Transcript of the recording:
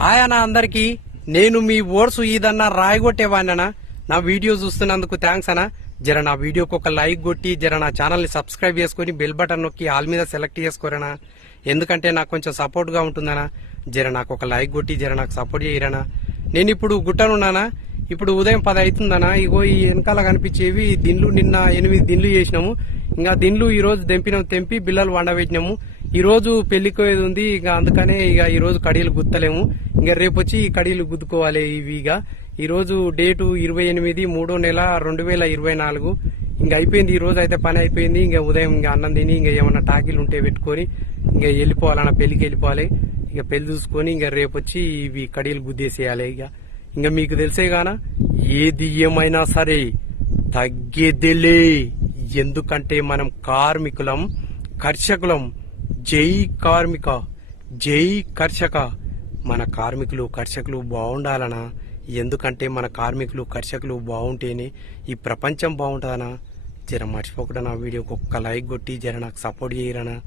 Hi అన్న అందరికి నేను మీ ఓట్స్ ఈదన్న రాయగొట్టేవాడినా నా వీడియో చూస్తున్నందుకు థ్యాంక్స్ అన్న. జర నా వీడియోకి ఒక లైక్ కొట్టి జర నా ఛానల్ని సబ్స్క్రైబ్ చేసుకుని బెల్ బటన్ నొక్కి ఆల్ మీద సెలెక్ట్ చేసుకోరనా? ఎందుకంటే నాకు కొంచెం సపోర్ట్గా ఉంటుందనా జర నాకు ఒక లైక్ కొట్టి జర నాకు సపోర్ట్ చేయరనా? నేను ఇప్పుడు గుట్టనున్నానా? ఇప్పుడు ఉదయం పది అవుతుందనా ఇగో ఈ వెనకాల కనిపించేవి దిండ్లు. నిన్న ఎనిమిది దిండ్లు చేసినాము. ఇంకా దిండ్లు ఈరోజు రోజు తెంపినాం తెంపి బిల్లలు వండబెట్టినాము. ఈ రోజు పెళ్ళికోయేది ఉంది ఇక అందుకనే ఇక ఈ రోజు కడీలు గుత్తలేము. ఇంకా రేపు వచ్చి ఈ కడీలు గుద్దుకోవాలి ఇవి ఇక. ఈ రోజు డేటు ఇరవై ఎనిమిది మూడో నెల రెండు వేల ఇరవై నాలుగు. ఇంకా అయిపోయింది ఈ రోజు అయితే పని అయిపోయింది. ఇంకా ఉదయం ఇంకా అన్నం తిని ఇంకా ఏమన్నా టాకీలు ఉంటే పెట్టుకొని ఇంకా వెళ్ళిపోవాలన్న పెళ్ళికి వెళ్ళిపోవాలి. ఇక పెళ్ళి చూసుకొని ఇంకా రేపు వచ్చి ఇవి కడీలు గుద్దేసేయాలి ఇక. ఇంకా మీకు తెలిసే గానా ఏది ఏమైనా సరే తగ్గేదిలే. ఎందుకంటే మనం కార్మికులం కర్షకులం. జై కార్మిక జై కర్షక. మన కార్మికులు కర్షకులు బాగుండాలనా ఎందుకంటే మన కార్మికులు కర్షకులు బాగుంటేనే ఈ ప్రపంచం బాగుంటుందనా జర మర్చిపోకుండా నా వీడియోకి ఒక్క లైక్ కొట్టి జర నాకు సపోర్ట్ చేయరనా?